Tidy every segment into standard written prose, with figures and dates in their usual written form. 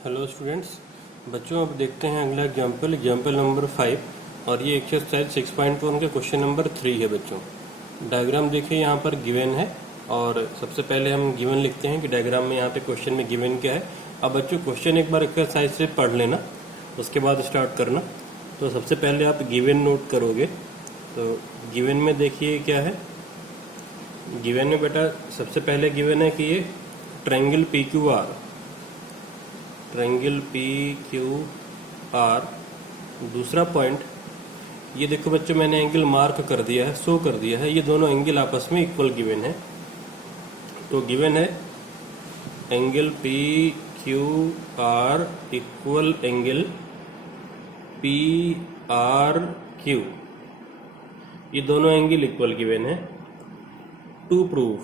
Hello students. बच्चों अब देखते हैं अगला एग्जाम्पल नंबर 5 और ये एक्सरसाइज 6.1 के क्वेश्चन नंबर 3 है बच्चों। डायग्राम देखिए यहाँ पर गिवन है और सबसे पहले हम गिवन लिखते हैं कि डायग्राम में यहाँ पे क्वेश्चन में गिवन क्या है। अब बच्चों क्वेश्चन एक बार एक्सरसाइज से पढ़ लेना, उसके बाद स्टार्ट करना। तो सबसे पहले आप गिवन नोट करोगे। तो गिवन में देखिए क्या है। गिवन में बेटा सबसे पहले गिवन है कि ये ट्रायंगल पी क्यू आर। दूसरा पॉइंट ये देखो बच्चों, मैंने एंगल मार्क कर दिया है, शो कर दिया है। ये दोनों एंगल आपस में इक्वल गिवन है। तो गिवन है angle P Q R equal angle P R Q. ये दोनों एंगल इक्वल गिवन है। To prove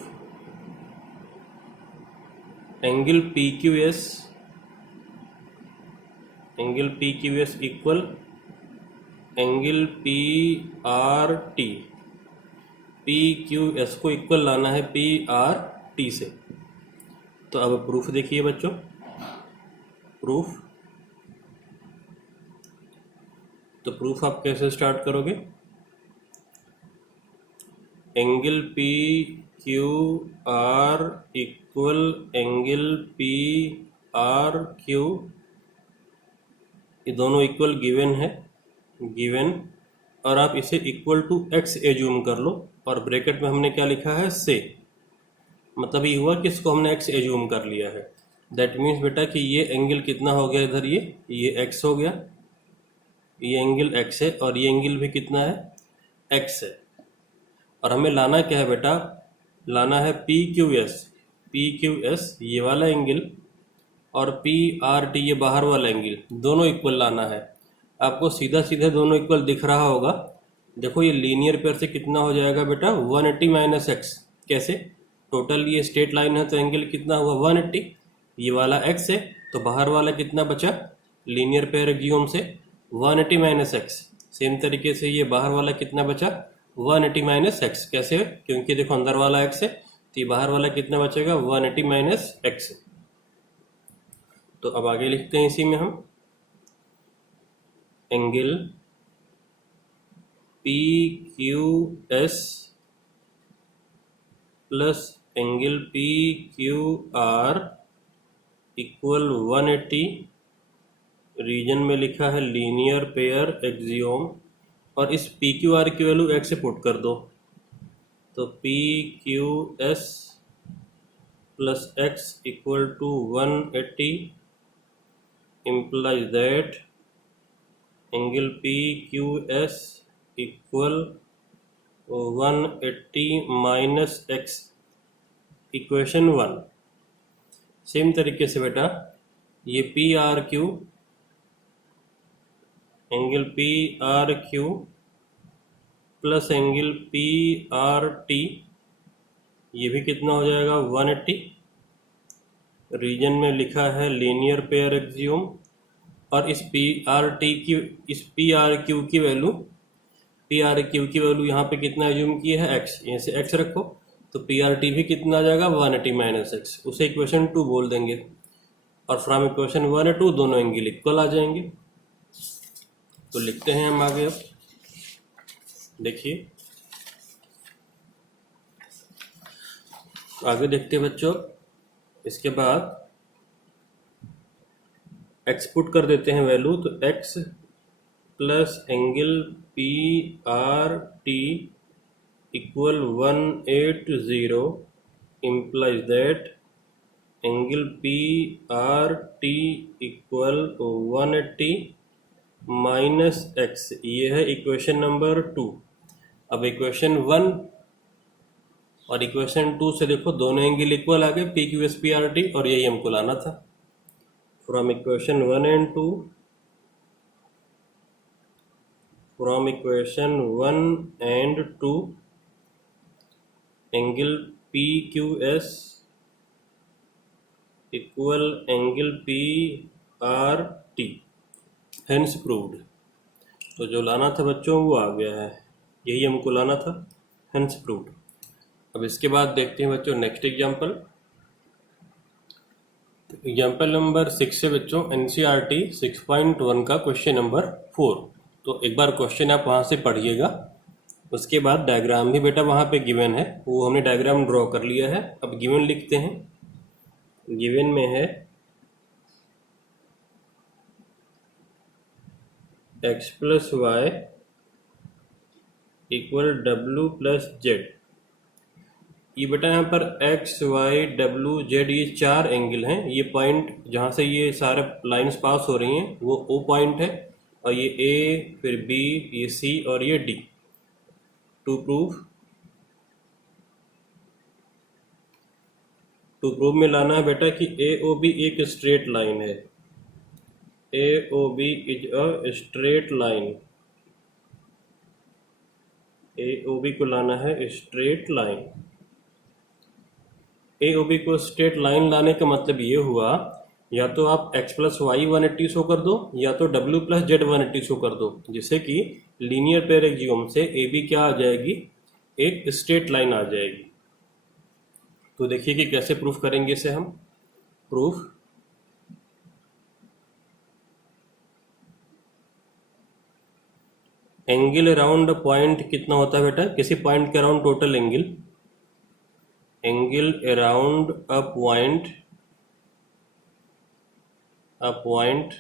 angle P Q S equal angle P R T. P Q S को इक्वल लाना है पी आर टी से। तो अब प्रूफ देखिए बच्चों। प्रूफ आप कैसे स्टार्ट करोगे। Angle P Q R equal angle P R Q. ये दोनों इक्वल गिवन और आप इसे इक्वल टू एक्स एज्यूम कर लो। और ब्रैकेट में हमने क्या लिखा है, से। मतलब ये हुआ कि इसको हमने एक्स एज्यूम कर लिया है। दैट मीन्स बेटा कि ये एंगल कितना हो गया, इधर ये एक्स हो गया। ये एंगल एक्स है और ये एंगल भी कितना है, एक्स है। और हमें लाना क्या है बेटा, लाना है पी क्यू एस ये वाला एंगल और पी आर टी ये बाहर वाला एंगल, दोनों इक्वल लाना है। आपको सीधा सीधा दोनों इक्वल दिख रहा होगा। देखो ये लीनियर पेयर से कितना हो जाएगा बेटा, 180 माइनस एक्स। कैसे, टोटल ये स्ट्रेट लाइन है तो एंगल कितना हुआ 180। ये वाला एक्स है तो बाहर वाला कितना बचा, लीनियर पेयर एग्जियोम से 180 माइनस एक्स। सेम तरीके से ये बाहर वाला कितना बचा 180 माइनस एक्स। कैसे, क्योंकि देखो अंदर वाला एक्स है तो ये बाहर वाला कितना बचेगा 180 माइनस एक्स। तो अब आगे लिखते हैं इसी में हम angle P Q S plus angle P Q R equal 180। Reason में लिखा है लीनियर पेयर एक्सियोम और इस पी क्यू आर की वैल्यू एक्स से पुट कर दो। तो P Q S plus X equal to 180 implies that angle PQS equal 180 minus x। Equation 1। Same तरीके से बेटा ये P R Q, angle P R Q plus angle P R T, ये भी कितना हो जाएगा 180। रीजन में लिखा है लीनियर पेयर एक्सियोम और इस पी आर क्यू की वैल्यू यहाँ पे कितना एज्यूम किया है एक्स। यहाँ से एक्स रखो तो पी आर टी भी कितना आ जाएगा 180 माइनस एक्स। उसे इक्वेशन 2 बोल देंगे और फ्रॉम इक्वेशन 1 और 2 दोनों एंगल इक्वल आ जाएंगे। तो लिखते हैं हम आगे। अब देखिए आगे देखते हैं बच्चों। इसके बाद x पुट कर देते हैं वैल्यू। तो x plus angle P R T equal 180 implies that angle P R T equal 180 minus x. ये है इक्वेशन नंबर 2। अब इक्वेशन 1 और इक्वेशन 2 से देखो दोनों एंगल इक्वल आ गए, P Q S P R T, और यही हमको लाना था। From equation 1 and 2 angle P Q S equal angle P R T, hence proved. तो जो लाना था बच्चों वो आ गया है, यही हमको लाना था, हेंस प्रूव्ड। अब इसके बाद देखते हैं बच्चों नेक्स्ट एग्जाम्पल। एग्जाम्पल नंबर 6 से बच्चों NCERT 6.1 का क्वेश्चन नंबर 4। तो एक बार क्वेश्चन आप वहाँ से पढ़िएगा, उसके बाद डायग्राम भी बेटा वहाँ पे गिवन है, वो हमने डायग्राम ड्रॉ कर लिया है। अब गिवन लिखते हैं। गिवन में है x plus Y equal W plus Z. ये बेटा यहाँ पर x, y, w, z ये 4 एंगल हैं। ये पॉइंट जहाँ से ये सारे लाइंस पास हो रही हैं वो O पॉइंट है, और ये A, फिर B, ये C और ये D। टू प्रूव में लाना है बेटा कि AOB एक स्ट्रेट लाइन है। AOB is a straight line. AOB को लाना है स्ट्रेट लाइन। AOB को स्ट्रेट लाइन लाने का मतलब ये हुआ, या तो आप x प्लस वाई 180 शो कर दो, या तो w प्लस जेड 180 शो कर दो, जिससे कि लीनियर पेयर एक्सियोम से AB क्या आ जाएगी, एक स्ट्रेट लाइन आ जाएगी। तो देखिए कि कैसे प्रूफ करेंगे इसे हम। प्रूफ एंगल अराउंड पॉइंट कितना होता है बेटा, किसी पॉइंट के around total angle around a point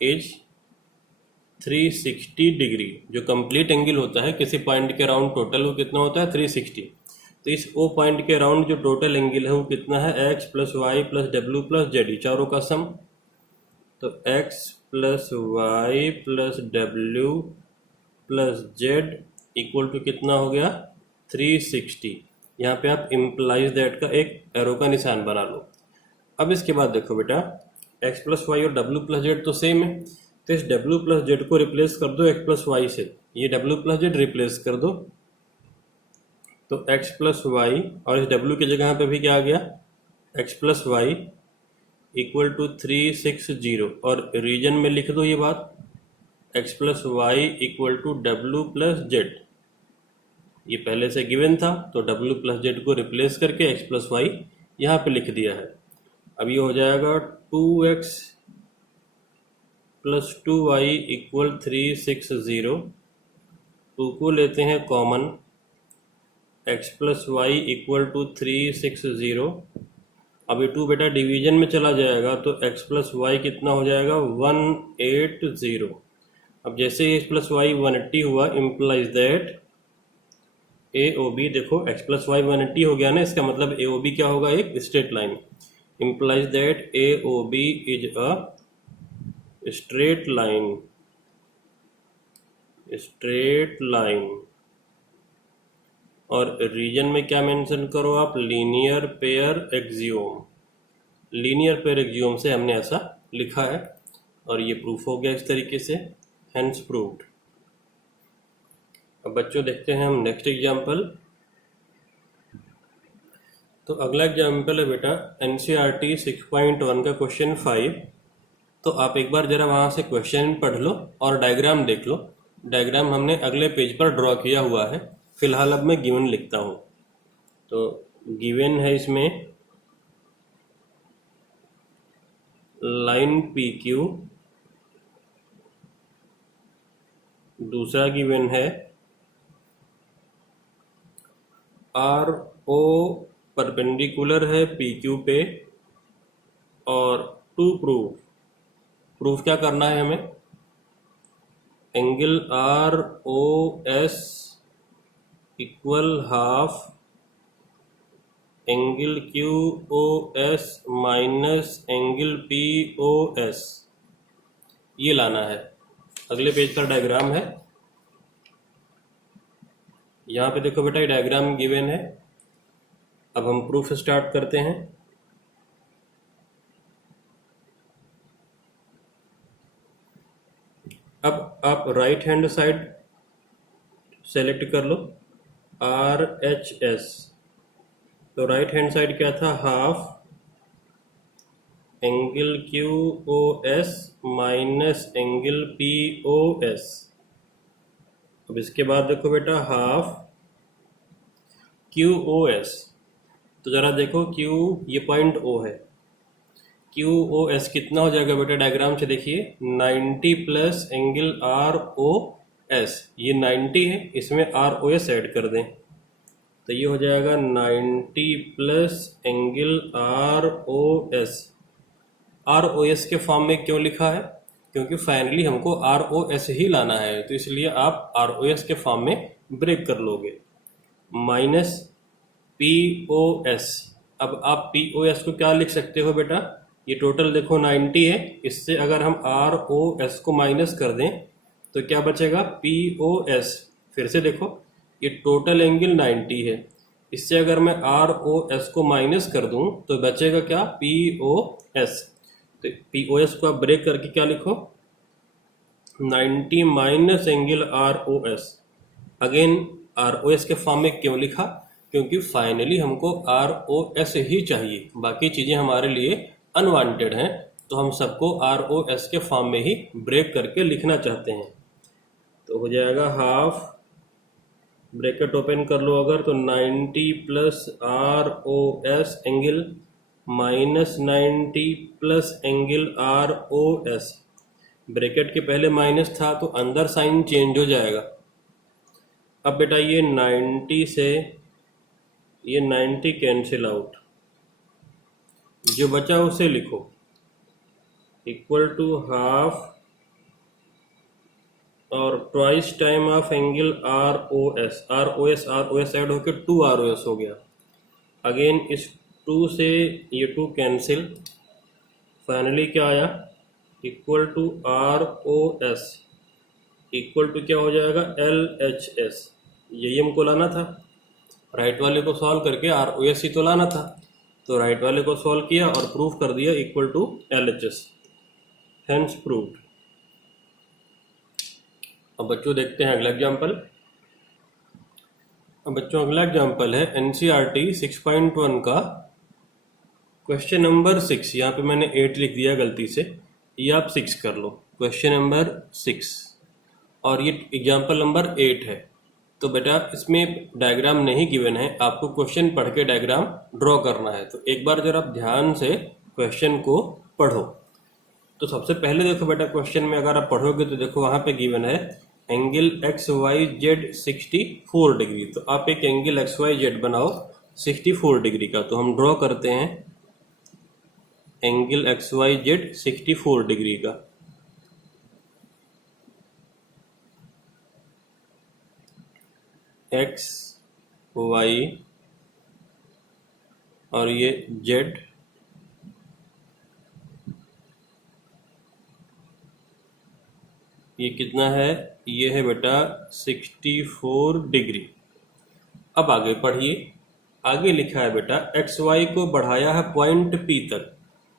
is 360 degree. जो कंप्लीट एंगल होता है किसी पॉइंट के अराउंड टोटल, वो कितना होता है 360। तो इस O पॉइंट के अराउंड जो टोटल एंगल है वो कितना है, x plus Y plus W plus Z, चारों का सम। तो x plus Y plus W plus Z equal to कितना हो गया 360। यहाँ पे आप इम्प्लाइज दैट का एक एरो का निशान बना लो। अब इसके बाद देखो बेटा, x प्लस वाई और w प्लस जेड तो सेम है, तो इस w प्लस जेड को रिप्लेस कर दो x प्लस वाई से। ये w प्लस जेड रिप्लेस कर दो, तो x प्लस वाई और इस w की जगह पे भी क्या आ गया, x plus Y equal to 360। और रीजन में लिख दो ये बात, x plus Y equal to W plus Z. ये पहले से गिवन था, तो w प्लस जेड को रिप्लेस करके x प्लस वाई यहाँ पे लिख दिया है। अब ये हो जाएगा 2x प्लस 2y इक्वल 360। 2 को लेते हैं common, x plus Y equal to 360। अब ये 2 बेटा डिवीजन में चला जाएगा, तो x प्लस वाई कितना हो जाएगा 180। अब जैसे ही x प्लस वाई 180 हुआ, इम्प्लाइज दैट AOB, देखो x प्लस वाई 180 हो गया ना, इसका मतलब AOB क्या होगा, एक straight line. Implies that AOB is a straight line. और रीजन में क्या मेंशन करो आप, linear pair axiom. Linear pair axiom से हमने ऐसा लिखा है, और ये प्रूफ हो गया इस तरीके से, हेंस प्रूव्ड। अब बच्चों देखते हैं हम नेक्स्ट एग्जाम्पल। तो अगला एग्जाम्पल है बेटा NCERT 6.1 का क्वेश्चन 5। तो आप एक बार जरा वहाँ से क्वेश्चन पढ़ लो और डायग्राम देख लो। डायग्राम हमने अगले पेज पर ड्रॉ किया हुआ है, फिलहाल अब मैं गिवन लिखता हूँ। तो गिवन है इसमें लाइन PQ, दूसरा गिवन है RO परपेंडिकुलर है PQ पे, और टू प्रूफ क्या करना है हमें, angle ROS equal half angle QOS minus angle POS, ये लाना है। अगले पेज पर डायग्राम है, यहाँ पे देखो बेटा ये डायग्राम गिवन है। अब हम प्रूफ स्टार्ट करते हैं। अब आप राइट हैंड साइड सेलेक्ट कर लो, RHS। तो राइट हैंड साइड क्या था, half angle QOS minus angle POS। अब इसके बाद देखो बेटा हाफ QOS। तो जरा देखो Q, ये पॉइंट O है, क्यू ओ एस कितना हो जाएगा बेटा, डायग्राम से देखिए 90 plus angle R O S, ये 90 है, इसमें आर ओ एस ऐड कर दें तो ये हो जाएगा 90 plus angle R O S. R O S के फॉर्म में क्यों लिखा है, क्योंकि फाइनली हमको आर ओ एस ही लाना है, तो इसलिए आप आर ओ एस के फॉर्म में ब्रेक कर लोगे। माइनस पी ओ एस, अब आप पी ओ एस को क्या लिख सकते हो बेटा, ये टोटल देखो 90 है, इससे अगर हम आर ओ एस को माइनस कर दें तो क्या बचेगा, पी ओ एस। फिर से देखो ये टोटल एंगल 90 है, इससे अगर मैं आर ओ एस को माइनस कर दूं तो बचेगा क्या, पी ओ एस। तो पी ओ एस को आप ब्रेक करके क्या लिखो, 90 minus angle R O S. Again R O S के फॉर्म में क्यों लिखा, क्योंकि फाइनली हमको आर ओ एस ही चाहिए, बाकी चीज़ें हमारे लिए अनवांटेड हैं, तो हम सबको आर ओ एस के फॉर्म में ही ब्रेक करके लिखना चाहते हैं। तो हो जाएगा हाफ, ब्रैकेट ओपन कर लो अगर, तो 90 plus R O S angle minus 90 plus angle R O S. Bracket के पहले माइनस था तो अंदर साइन चेंज हो जाएगा। अब बेटा ये 90 से ये 90 कैंसिल आउट, जो बचा उसे लिखो, इक्वल टू हाफ और twice time of angle R O S. R O S add होकर 2 आर ओ एस हो गया। अगेन इस 2 से ये 2 कैंसिल, फाइनली क्या आया, equal to R O S equal to क्या हो जाएगा, एल एच एस। यही हमको लाना था, राइट वाले को सॉल्व करके आर ओ एस ही तो लाना था, तो राइट वाले को सॉल्व किया और प्रूफ कर दिया equal to L H S, hence proved. अब बच्चों देखते हैं अगला एग्जाम्पल। अब बच्चों अगला एग्जाम्पल है एनसीईआरटी 6.1 का क्वेश्चन नंबर 6। यहाँ पे मैंने 8 लिख दिया गलती से, ये आप 6 कर लो, क्वेश्चन नंबर 6, और ये एग्जाम्पल नंबर 8 है। तो बेटा इसमें डायग्राम नहीं गिवन है, आपको क्वेश्चन पढ़ के डायग्राम ड्रॉ करना है। तो एक बार जरा आप ध्यान से क्वेश्चन को पढ़ो। तो सबसे पहले देखो बेटा, क्वेश्चन में अगर आप पढ़ोगे तो देखो वहाँ पे गिवन है angle X Y Z 64 degree. तो आप एक एंगल एक्स वाई जेड बनाओ 64 डिग्री का। तो हम ड्रॉ करते हैं angle X Y Z 64 degree का। एक्स वाई और ये जेड, ये कितना है, ये है बेटा 64 डिग्री। अब आगे पढ़िए, आगे लिखा है बेटा एक्स वाई को बढ़ाया है पॉइंट पी तक।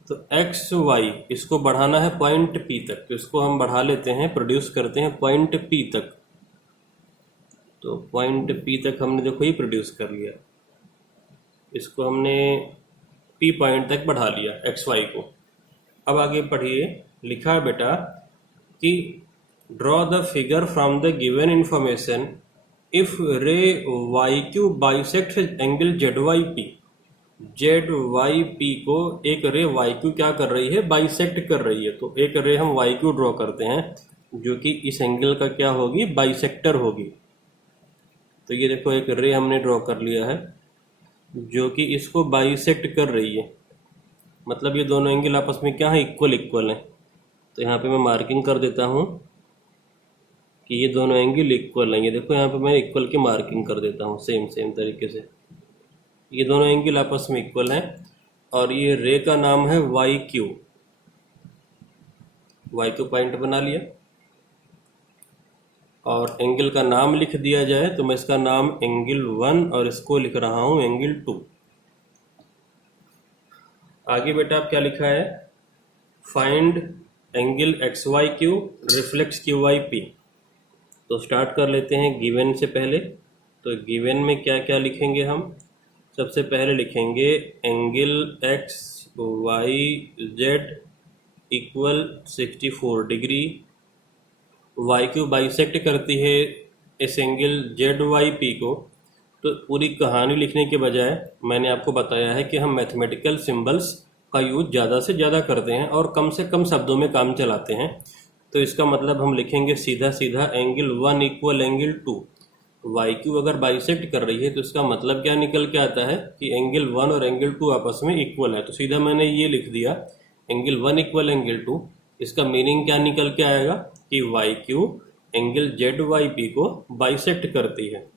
तो एक्स वाई इसको बढ़ाना है पॉइंट पी तक, तो इसको हम बढ़ा लेते हैं, प्रोड्यूस करते हैं पॉइंट पी तक। तो पॉइंट पी तक हमने देखो ये प्रोड्यूस कर लिया, इसको हमने पी पॉइंट तक बढ़ा लिया एक्स वाई को। अब आगे पढ़िए, लिखा है बेटा कि draw the figure from the given information if ray Y Q bisect angle Z Y P. Z Y P को एक रे वाई क्यू क्या कर रही है, बाइसेक्ट कर रही है। तो एक रे हम वाई क्यू ड्रॉ करते हैं जो कि इस एंगल का क्या होगी, बाइसेक्टर होगी। तो ये देखो एक रे हमने ड्रॉ कर लिया है जो कि इसको बाइसेक्ट कर रही है, मतलब ये दोनों एंगल आपस में क्या है, इक्वल है। तो यहाँ पे मैं मार्किंग कर देता हूँ कि ये दोनों एंगल इक्वल हैं। ये देखो यहाँ पे मैं इक्वल की मार्किंग कर देता हूँ सेम तरीके से, ये दोनों एंगल आपस में इक्वल हैं। और ये रे का नाम है वाई क्यू पॉइंट बना लिया, और एंगल का नाम लिख दिया जाए तो मैं इसका नाम एंगल 1 और इसको लिख रहा हूँ एंगल 2। आगे बेटा आप क्या लिखा है, find angle X Y Q reflex Q Y P. तो स्टार्ट कर लेते हैं गिवन से पहले। तो गिवन में क्या क्या लिखेंगे हम, सबसे पहले लिखेंगे angle X Y Z equal 64 degree. Y Q bisect करती है इस एंगल जेड वाई पी को। तो पूरी कहानी लिखने के बजाय मैंने आपको बताया है कि हम मैथमेटिकल सिंबल्स का यूज ज़्यादा से ज़्यादा करते हैं और कम से कम शब्दों में काम चलाते हैं। तो इसका मतलब हम लिखेंगे सीधा सीधा angle 1 equal angle 2। Y Q अगर बाइसेक्ट कर रही है तो इसका मतलब क्या निकल के आता है कि एंगल 1 और एंगल 2 आपस में इक्वल है। तो सीधा मैंने ये लिख दिया एंगल 1 इक्वल एंगल 2। इसका मीनिंग क्या निकल के आएगा कि Y Q angle Z Y P को बाइसेक्ट करती है।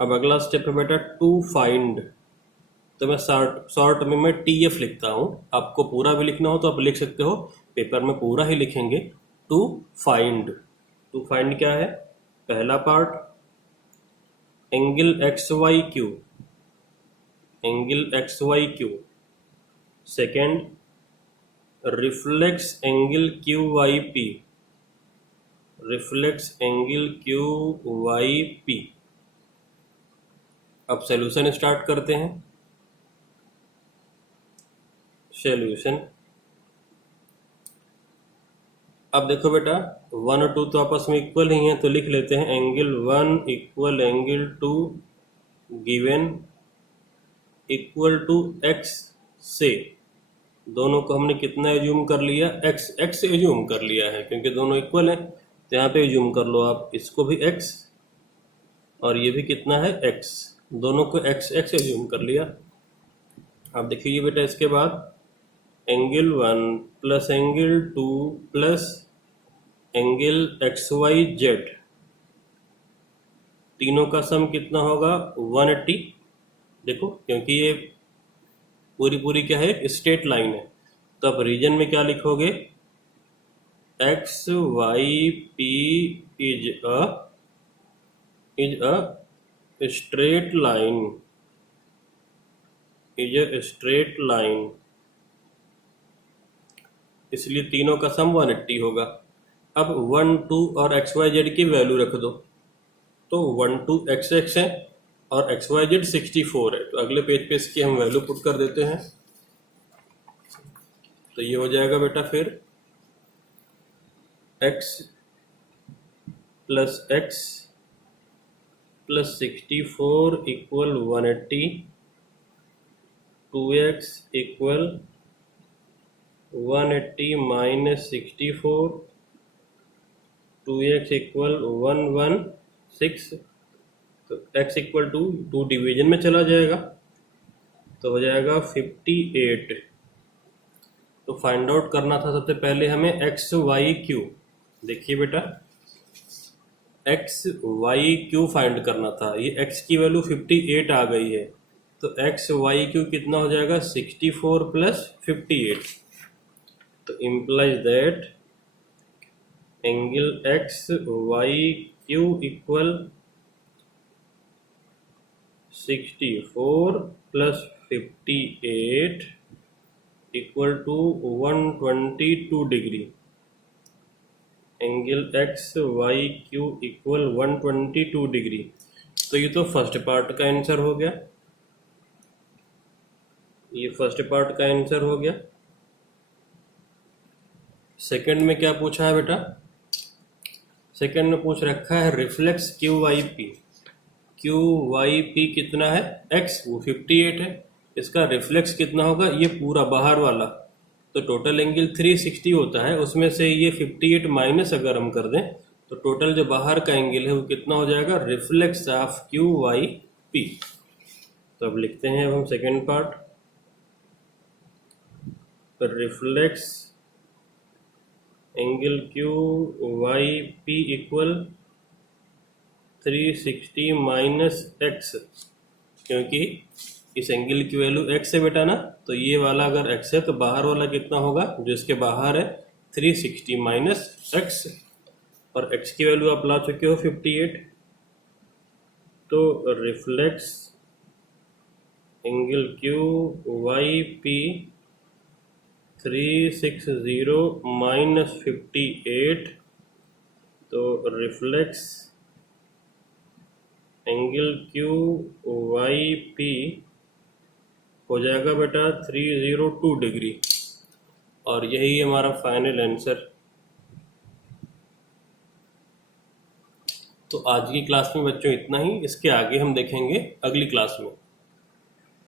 अब अगला स्टेप है बेटा टू फाइंड। तो मैं शॉर्ट में मैं टी एफ लिखता हूँ, आपको पूरा भी लिखना हो तो आप लिख सकते हो, पेपर में पूरा ही लिखेंगे। टू फाइंड, टू फाइंड क्या है? पहला part angle X Y Q, angle X Y Q. Second reflex angle Q Y P, reflex angle Q Y P. अब सॉल्यूशन स्टार्ट करते हैं। सॉल्यूशन, अब देखो बेटा 1 और 2 तो आपस में इक्वल ही हैं, तो लिख लेते हैं angle 1 equal angle 2 given equal to X से। दोनों को हमने कितना एज्यूम कर लिया? एक्स, एक्स एज्यूम कर लिया है क्योंकि दोनों इक्वल है। तो यहाँ पे एज्यूम कर लो आप इसको भी एक्स और ये भी कितना है? एक्स। दोनों को एक्स एक्स एज्यूम कर लिया। अब देखिए बेटा इसके बाद angle 1 plus angle 2 plus angle X Y Z, तीनों का सम कितना होगा? 180। देखो क्योंकि ये पूरी क्या है? स्ट्रेट लाइन है। तो अब रीजन में क्या लिखोगे? X Y P is a straight line, is a straight line, इसलिए तीनों का सम 180 होगा। अब 1 2 और एक्स वाई जेड की वैल्यू रख दो। तो 1 2 एक्स एक्स है और एक्स वाई जेड 64 है। तो अगले पेज पे इसकी हम वैल्यू पुट कर देते हैं। तो ये हो जाएगा बेटा फिर x plus x plus 64 equal 180, 2x equal 180 minus 64, 2x equal 116। तो x इक्वल टू 2 डिवीजन में चला जाएगा तो हो जाएगा 58। तो फाइंड आउट करना था सबसे पहले हमें एक्स वाई क्यू। देखिए बेटा एक्स वाई क्यू फाइंड करना था। ये x की वैल्यू 58 आ गई है तो एक्स वाई क्यू कितना हो जाएगा? 64 प्लस 58। तो implies that angle X Y Q equal 64 plus 58 equal to 122 degree. Angle X Y Q equal 122 degree. तो ये तो फर्स्ट पार्ट का आंसर हो गया, ये फर्स्ट पार्ट का आंसर हो गया। सेकंड में क्या पूछा है बेटा? सेकंड में पूछ रखा है reflex Q Y P. Q Y P कितना है? एक्स, वो 58 है। इसका रिफ्लेक्स कितना होगा? ये पूरा बाहर वाला। तो टोटल एंगल 360 होता है, उसमें से ये 58 माइनस अगर हम कर दें तो टोटल जो बाहर का एंगल है वो कितना हो जाएगा? Reflex of Q Y P. तो अब लिखते हैं अब हम second part. Reflex angle Q Y P equal 360 minus X, क्योंकि इस एंगल की वैल्यू x है बेटा ना, तो ये वाला अगर x है तो बाहर वाला कितना होगा? जो इसके बाहर है 360 माइनस एक्स, और x की वैल्यू आप ला चुके हो 58। तो reflex angle Q Y P 360 minus 58। तो reflex angle Q Y P हो जाएगा बेटा 302 डिग्री, और यही हमारा फाइनल आंसर। तो आज की क्लास में बच्चों इतना ही, इसके आगे हम देखेंगे अगली क्लास में।